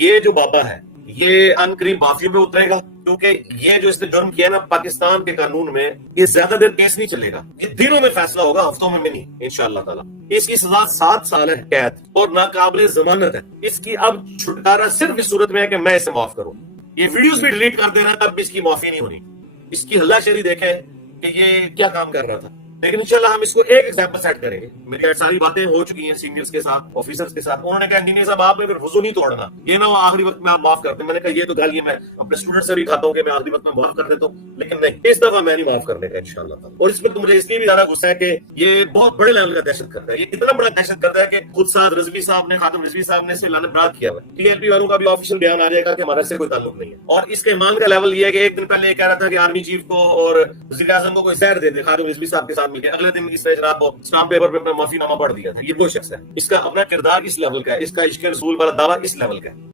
یہ جو بابا ہے یہ ان قریب معافی پہ اترے گا، کیونکہ یہ جو اس نے جرم کیا نا پاکستان کے قانون میں یہ زیادہ دیر کیس نہیں چلے گا، یہ دنوں میں فیصلہ ہوگا، ہفتوں میں نہیں انشاءاللہ تعالیٰ۔ اس کی سزا 7 سال ہے قید اور ناقابل ضمانت ہے۔ اس کی اب چھٹکارا صرف اس صورت میں ہے کہ میں اسے معاف کروں۔ یہ ویڈیوز بھی ڈیلیٹ کر دینا تب بھی اس کی معافی نہیں ہونی۔ اس کی ہلا شیری دیکھیں کہ یہ کیا کام کر رہا تھا، لیکن انشاءاللہ ہم اس کو ایک ایگزامپل سیٹ کریں گے۔ میری ساری باتیں ہو چکی ہیں سینئرز کے ساتھ، آفیسرز کے ساتھ، انہوں نے کہا انجینئر صاحب آپ نے پھر وضو نہیں توڑنا، یہ نہ وہ آخری وقت میں آپ معاف کرتے ہیں۔ میں نے کہا یہ تو گالی میں اپنے اسٹوڈنٹ سے بھی کھاتا ہوں کہ میں آخری وقت میں معاف کر دیتا ہوں، لیکن نہیں، اس دفعہ میں نہیں معاف کرنے کا انشاءاللہ تعالیٰ۔ اور اس پہ تو مجھے اس لیے بھی زیادہ غصہ ہے کہ یہ بہت بڑے لیول کا دہشت گرد ہے، یہ اتنا بڑا دہشت گرد ہے کہ خود سعد رضوی صاحب نے، خاتم رضوی صاحب نے اسے لعنت برات کیا ہوا ہے۔ ٹی ایل پی والوں کا بھی آفیشیل بیان آ جائے گا کہ ہمارا اس سے کوئی تعلق نہیں ہے۔ اور اس کے ایمان کا لیول یہ ہے کہ ایک دن پہلے یہ کہہ رہا تھا کہ آرمی چیف کو اور وزیر اعظم کو کوئی زہر دے دے، خاتم رضوی صاحب کے ساتھ مل کے اگلے دن اس طرح کو اسٹامپ پیپر پہ اپنا معافی نامہ پڑھ دیا تھا۔ یہ وہ شخص ہے، اس کا اپنا کردار اس لیول کا ہے، اس کا عشق رسول والا دعویٰ اس لیول کا ہے۔